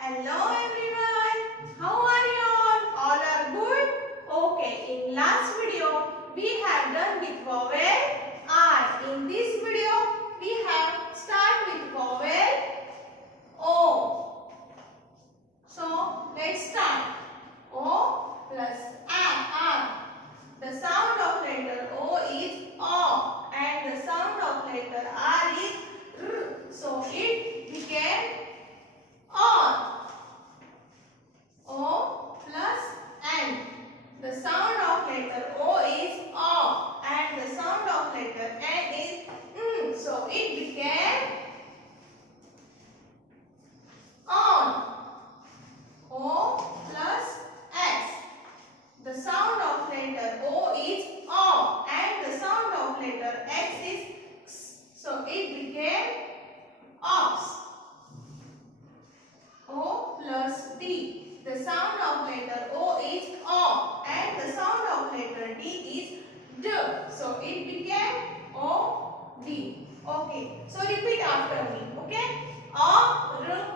Hello everyone. How are you all? All are good? Okay. In last video, we have done with vowel R. In this video, we have start with vowel O. So, let's start. O plus R. The sound of letter O is O and the sound of letter R is R. So, it became on. O plus N. The sound of letter O is O and the sound of letter N is N. So it became on. O plus X. The sound of letter O is O and the sound of letter X is X. So it became ox. O plus D. The sound of letter O is O and the sound of letter D is D. So it became O D. Okay. So repeat after me. Okay. O R